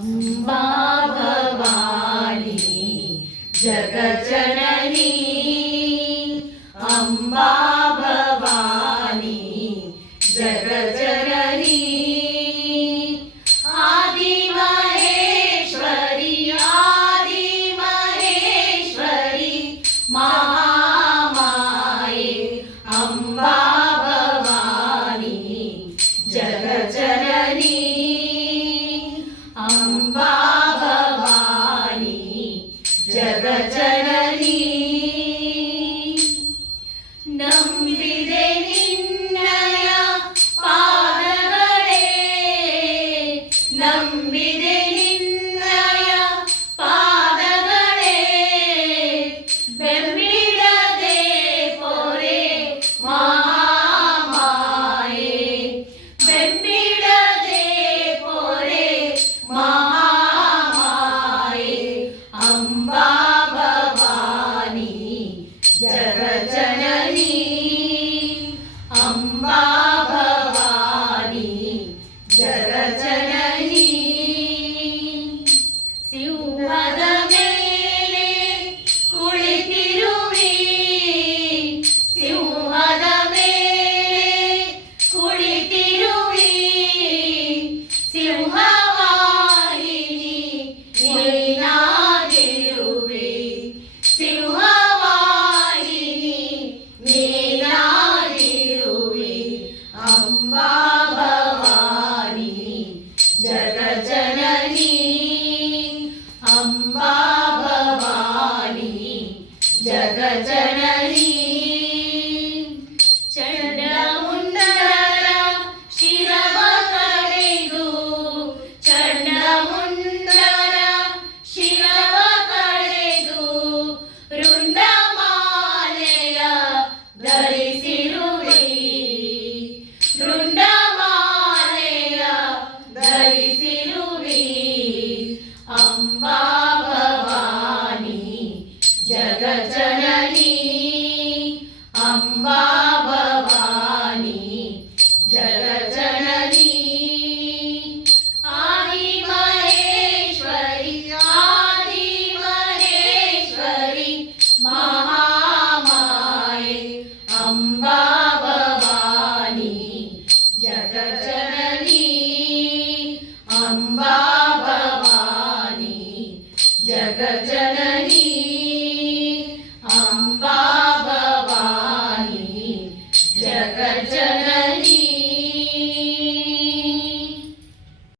अम्बा भवानी जगजननी अम्बा Rencana. जगजननी अम्बा भवानी जगजननी। आदि महेश्वरि आदि महेश्वरि महामाये अम्बा भवानी जगजननी। अम्बा भवानी जगजननी। జగజ్జ